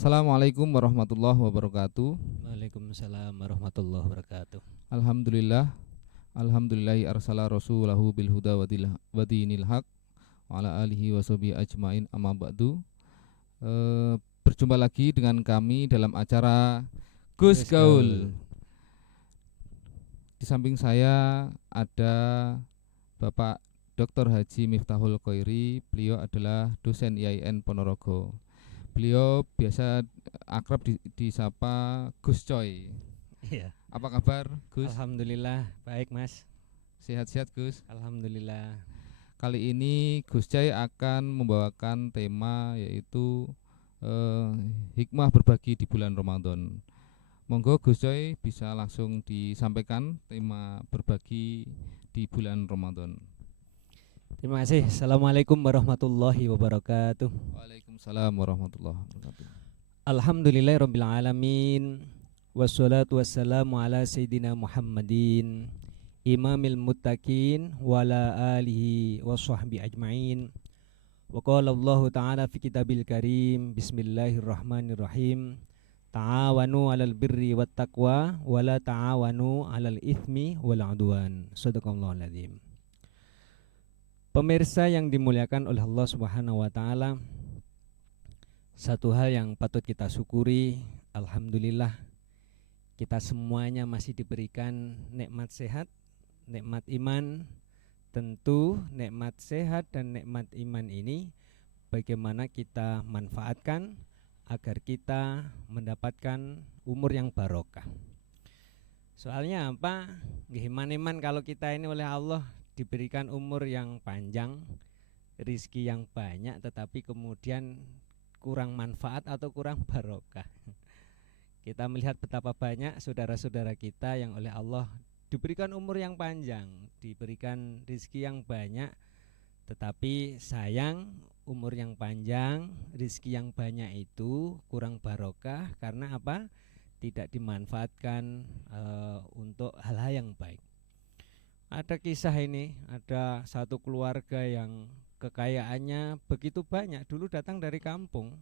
Assalamualaikum warahmatullahi wabarakatuh. Waalaikumsalam warahmatullahi wabarakatuh. Alhamdulillah, alhamdulillahi arsala rasulahu bil huda wa dinil haq wa ala alihi washabihi ajmain amma ba'du. Berjumpa lagi dengan kami dalam acara Gus Gus Gaul. Gaul. Di samping saya ada Bapak Dr. Haji Miftahul Khoiri. Beliau adalah dosen IAIN Ponorogo. Beliau biasa akrab disapa Gus Coy. Iya. Apa kabar, Gus? Alhamdulillah baik Mas. Sehat-sehat, Gus. Alhamdulillah. Kali ini Gus Coy akan membawakan tema yaitu eh, hikmah berbagi di bulan Ramadan. Monggo Gus Coy bisa langsung disampaikan tema berbagi di bulan Ramadan. Terima kasih. Assalamualaikum warahmatullahi wabarakatuh. Waalaikumsalam warahmatullahi wabarakatuh. Alhamdulillahirabbil alamin. Wassalatu wassalamu ala sayyidina Muhammadin imamil muttaqin wa ala alihi washabbi ajmain. Wa qala Allah ta'ala fi kitabil karim. Bismillahirrahmanirrahim. Ta'awanu 'alal birri wat taqwa wa la ta'awanu 'alal itsmi wal 'udwan. Shadaqallahul azim. Pemirsa yang dimuliakan oleh Allah Subhanahu wa taala, satu hal yang patut kita syukuri, alhamdulillah kita semuanya masih diberikan nikmat sehat, nikmat iman. Tentu nikmat sehat dan nikmat iman ini bagaimana kita manfaatkan agar kita mendapatkan umur yang barokah. Soalnya apa? Iman kalau kita ini oleh Allah diberikan umur yang panjang, rizki yang banyak, tetapi kemudian kurang manfaat atau kurang barokah. Kita melihat betapa banyak saudara-saudara kita yang oleh Allah diberikan umur yang panjang, diberikan rizki yang banyak, tetapi sayang umur yang panjang, rizki yang banyak itu kurang barokah karena apa? Tidak dimanfaatkan untuk hal-hal yang baik. Ada kisah ini, ada satu keluarga yang kekayaannya begitu banyak, dulu datang dari kampung,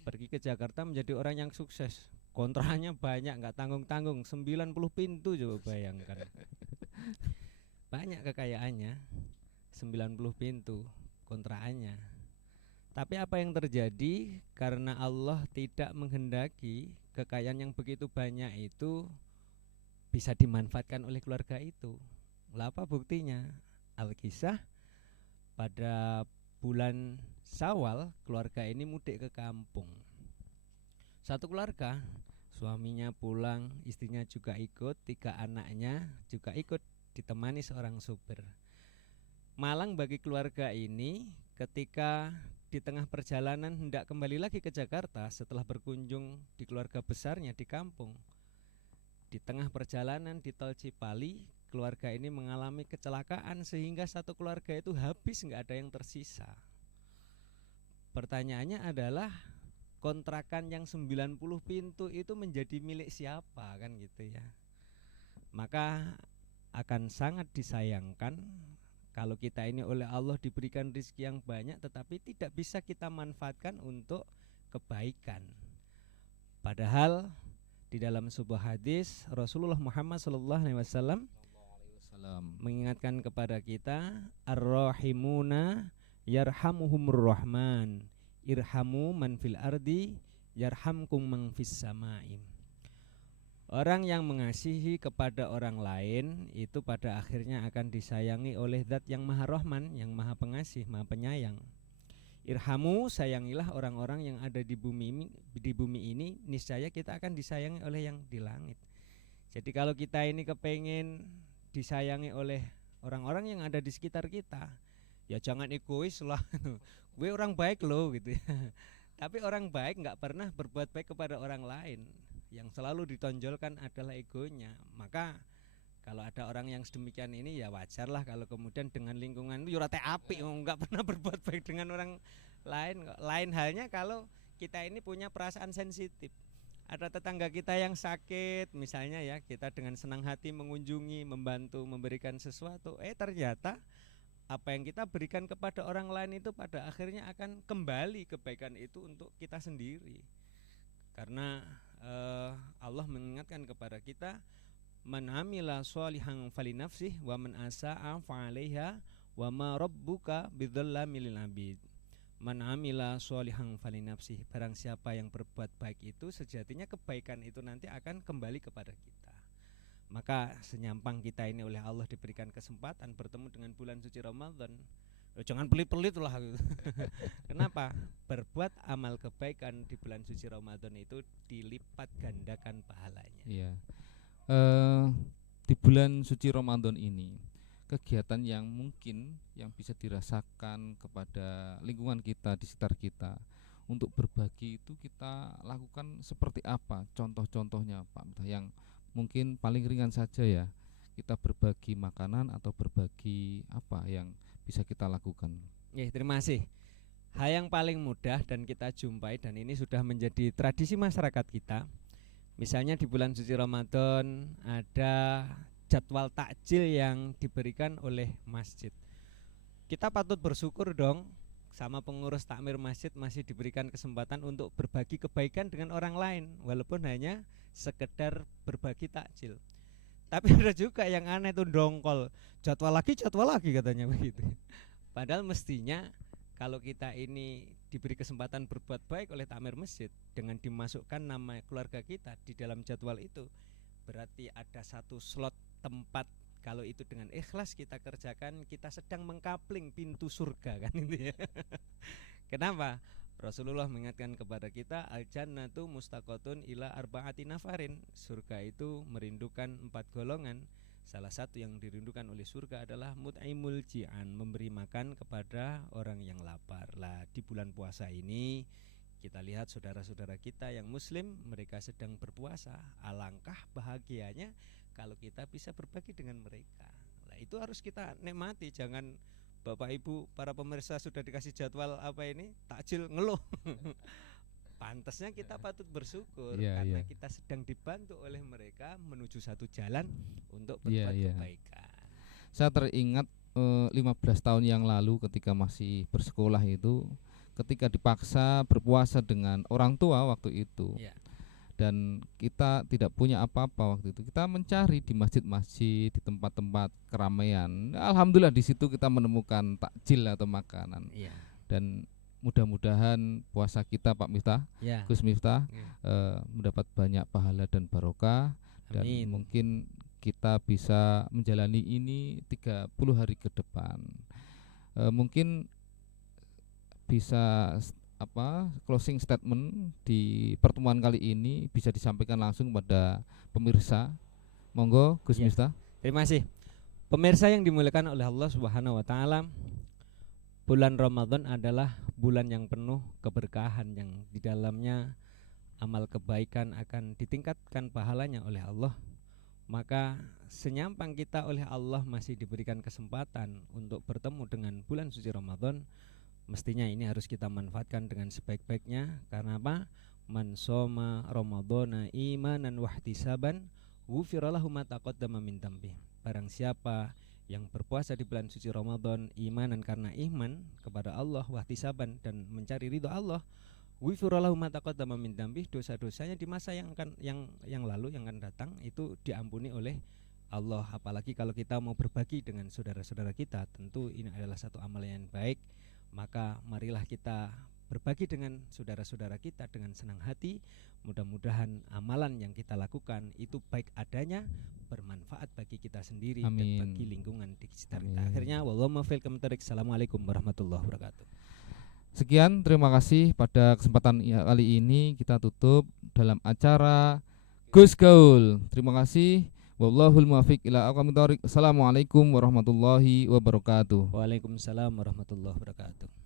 pergi ke Jakarta menjadi orang yang sukses. Kontrakannya banyak, nggak tanggung-tanggung, 90 pintu, coba bayangkan. Banyak kekayaannya, 90 pintu kontrakannya. Tapi apa yang terjadi? Karena Allah tidak menghendaki kekayaan yang begitu banyak itu bisa dimanfaatkan oleh keluarga itu. Lah apa buktinya? Al-Kisah pada bulan Syawal keluarga ini mudik ke kampung. Satu keluarga, suaminya pulang, istrinya juga ikut, 3 anaknya juga ikut, ditemani seorang supir. Malang bagi keluarga ini ketika di tengah perjalanan hendak kembali lagi ke Jakarta setelah berkunjung di keluarga besarnya di kampung. Di tengah perjalanan di tol Cipali, keluarga ini mengalami kecelakaan sehingga satu keluarga itu habis, nggak ada yang tersisa. Pertanyaannya adalah kontrakan yang 90 pintu itu menjadi milik siapa, kan gitu ya. Maka akan sangat disayangkan kalau kita ini oleh Allah diberikan rezeki yang banyak tetapi tidak bisa kita manfaatkan untuk kebaikan. Padahal di dalam sebuah hadis Rasulullah Muhammad SAW mengingatkan kepada kita, ar-rahimuna yarhamuhumur rahman, irhamu man fil ardi yarhamkum man fis samai. Orang yang mengasihi kepada orang lain itu pada akhirnya akan disayangi oleh Zat yang Maha Rahman, yang Maha Pengasih, Maha Penyayang. Irhamu, sayangilah orang-orang yang ada di bumi ini, niscaya kita akan disayangi oleh yang di langit. Jadi kalau kita ini kepengen disayangi oleh orang-orang yang ada di sekitar kita, ya jangan egois lah. Gue orang baik loh gitu ya. Tapi orang baik nggak pernah berbuat baik kepada orang lain. Yang selalu ditonjolkan adalah egonya. Maka kalau ada orang yang sedemikian ini ya wajar lah kalau kemudian dengan lingkungan itu yurate api, nggak pernah berbuat baik dengan orang lain. Lain halnya kalau kita ini punya perasaan sensitif. Ada tetangga kita yang sakit misalnya ya, kita dengan senang hati mengunjungi, membantu, memberikan sesuatu. Ternyata apa yang kita berikan kepada orang lain itu pada akhirnya akan kembali kebaikan itu untuk kita sendiri. Karena Allah mengingatkan kepada kita, man amila sholihan falinafsih wa man asa'a fa'alaiha wa ma rabbuka bidzallamil abid. Man amila sholihan falinafsih, barang siapa yang berbuat baik itu sejatinya kebaikan itu nanti akan kembali kepada kita. Maka senyampang kita ini oleh Allah diberikan kesempatan bertemu dengan bulan suci Ramadan, jangan pelit-pelit lah gitu. Kenapa? Berbuat amal kebaikan di bulan suci Ramadan itu dilipat gandakan pahalanya. Iya. Di bulan suci Ramadan ini, kegiatan yang mungkin yang bisa dirasakan kepada lingkungan kita di sekitar kita untuk berbagi itu kita lakukan seperti apa? Contoh-contohnya Pak Miftah, yang mungkin paling ringan saja ya, kita berbagi makanan atau berbagi apa yang bisa kita lakukan. Terima kasih. Hal yang paling mudah dan kita jumpai dan ini sudah menjadi tradisi masyarakat kita. Misalnya di bulan suci Ramadan ada jadwal takjil yang diberikan oleh masjid. Kita patut bersyukur dong, sama pengurus takmir masjid masih diberikan kesempatan untuk berbagi kebaikan dengan orang lain, walaupun hanya sekedar berbagi takjil. Tapi ada juga yang aneh tuh, dongkol, jadwal lagi katanya begitu. Padahal mestinya kalau kita ini diberi kesempatan berbuat baik oleh takmir masjid dengan dimasukkan nama keluarga kita di dalam jadwal itu, berarti ada satu slot tempat. Kalau itu dengan ikhlas kita kerjakan, kita sedang mengkapling pintu surga kan itu ya. Kenapa? Rasulullah mengingatkan kepada kita, al-jannatu mustaqotun ila arba'ati nafarin. Surga itu merindukan 4 golongan. Salah satu yang dirindukan oleh surga adalah mut'imul ji'an, memberi makan kepada orang yang lapar. Lah di bulan puasa ini kita lihat saudara-saudara kita yang muslim, mereka sedang berpuasa. Alangkah bahagianya kalau kita bisa berbagi dengan mereka. Nah, itu harus kita nikmati. Jangan Bapak Ibu para pemirsa sudah dikasih jadwal apa ini takjil ngeluh. Pantasnya kita patut bersyukur karena kita sedang dibantu oleh mereka menuju satu jalan untuk berbuat kebaikan. Saya teringat 15 tahun yang lalu ketika masih bersekolah itu, ketika dipaksa berpuasa dengan orang tua waktu itu. Dan kita tidak punya apa-apa waktu itu. Kita mencari di masjid-masjid, di tempat-tempat keramaian. Alhamdulillah di situ kita menemukan takjil atau makanan. Dan mudah-mudahan puasa kita Pak Miftah, Gus Miftah, mendapat banyak pahala dan barokah. Dan mungkin kita bisa menjalani ini 30 hari ke depan. Mungkin bisa closing statement di pertemuan kali ini bisa disampaikan langsung kepada pemirsa. Monggo Gus Miftah. Terima kasih. Pemirsa yang dimuliakan oleh Allah Subhanahu wa taala, bulan Ramadan adalah bulan yang penuh keberkahan, yang di dalamnya amal kebaikan akan ditingkatkan pahalanya oleh Allah. Maka senyampang kita oleh Allah masih diberikan kesempatan untuk bertemu dengan bulan suci Ramadan, mestinya ini harus kita manfaatkan dengan sebaik-baiknya. Karena apa? Man shoma ramadhana imanan wahtisaban ghufira lahu ma taqaddama min dhanbi. Barang siapa yang berpuasa di bulan suci Ramadan imanan, karena iman kepada Allah, wahtisaban, dan mencari ridha Allah, ghufira lahu ma taqaddama min dhanbi, dosa-dosanya di masa yang lalu yang akan datang itu diampuni oleh Allah. Apalagi kalau kita mau berbagi dengan saudara-saudara kita, tentu ini adalah satu amalan yang baik. Maka marilah kita berbagi dengan saudara-saudara kita dengan senang hati. Mudah-mudahan amalan yang kita lakukan itu baik adanya, bermanfaat bagi kita sendiri. Amin. Dan bagi lingkungan di sekitar kita. Akhirnya wallahu muwaffiq. Assalamualaikum warahmatullahi wabarakatuh. Sekian, terima kasih. Pada kesempatan kali ini kita tutup dalam acara Gus Gaul. Terima kasih. Wallahul muwaffiq ila aqwamit thoriq. Assalamualaikum warahmatullahi wabarakatuh. Waalaikumsalam warahmatullahi wabarakatuh.